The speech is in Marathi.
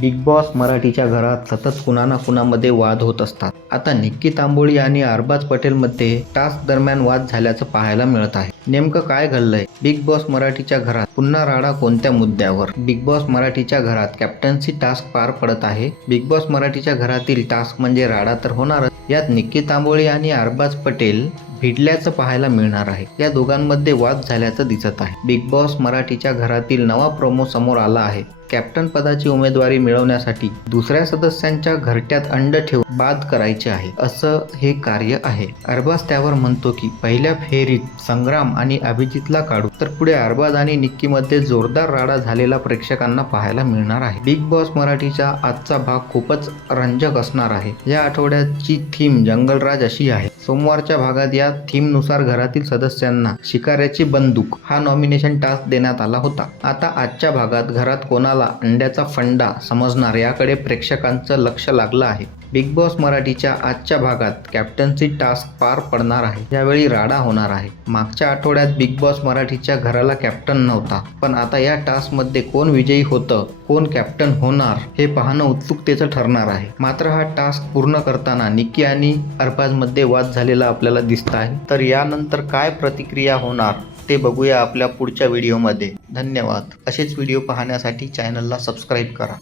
बिग बॉस मराठीच्या घरात सतत कुणा ना कुणामध्ये वाद होत असतात. आता निक्की तांबोळी आणि अरबाज पटेलमध्ये टास्क दरम्यान वाद झाल्याचं पाहायला मिळत आहे. नेमकं काय घडलंय? बिग बॉस मराठीच्या घरात पुन्हा राडा कोणत्या मुद्द्यावर? बिग बॉस मराठीच्या घरात कॅप्टन्सी टास्क पार पडत आहे. बिग बॉस मराठीच्या घरातील टास्क म्हणजे राडा तर होणारच. यात निक्की तांबोळी आणि अरबाज पटेल भिडल्याचं पाहायला मिळणार आहे. या दोघांमध्ये वाद झाल्याचं दिसत आहे. बिग बॉस मराठीच्या घरातील नवा प्रोमो समोर आला आहे. कॅप्टन पदाची उमेदवारी मिळवण्यासाठी दुसऱ्या सदस्यांच्या घरट्यात अंड ठेवून बाद करायचे आहे, असं हे कार्य आहे. अरबाज त्यावर म्हणतो की पहिल्या फेरीत संग्राम आणि अभिजितला काढू. तर पुढे अरबाज आणि निक्कीमध्ये जोरदार राडा झालेला प्रेक्षकांना पाहायला मिळणार आहे. बिग बॉस मराठीचा आजचा भाग खूपच रंजक असणार आहे. या आठवड्याची थीम जंगलराज अशी आहे. सोमवारच्या भागात या थीमनुसार घरातील सदस्यांना शिकाऱ्याची बंदूक हा नॉमिनेशन टास्क देण्यात आला होता. आता आजच्या भागात घरात कोणाला अंड्याचा फंडा समजणार याकडे प्रेक्षकांचं लक्ष लागलं आहे. बिग बॉस मराठीच्या आजच्या भागात कॅप्टन्सी टास्क पार पडणार आहे. यावेळी राडा होणार आहे. मागच्या आठवड्यात बिग बॉस मराठीच्या घराला कॅप्टन नव्हता, पण आता या टास्कमध्ये कोण विजयी होतं, कोण कॅप्टन होणार हे पाहणं उत्सुकतेचं ठरणार आहे. मात्र हा टास्क पूर्ण करताना निक्की आणि अरबाजमध्ये वाद झालेला आपल्याला दिसत आहे. तर यानंतर काय प्रतिक्रिया होणार ते बघूया आपल्या पुढच्या व्हिडिओमध्ये. धन्यवाद. असेच व्हिडिओ पाहण्यासाठी चॅनलला सबस्क्राईब करा.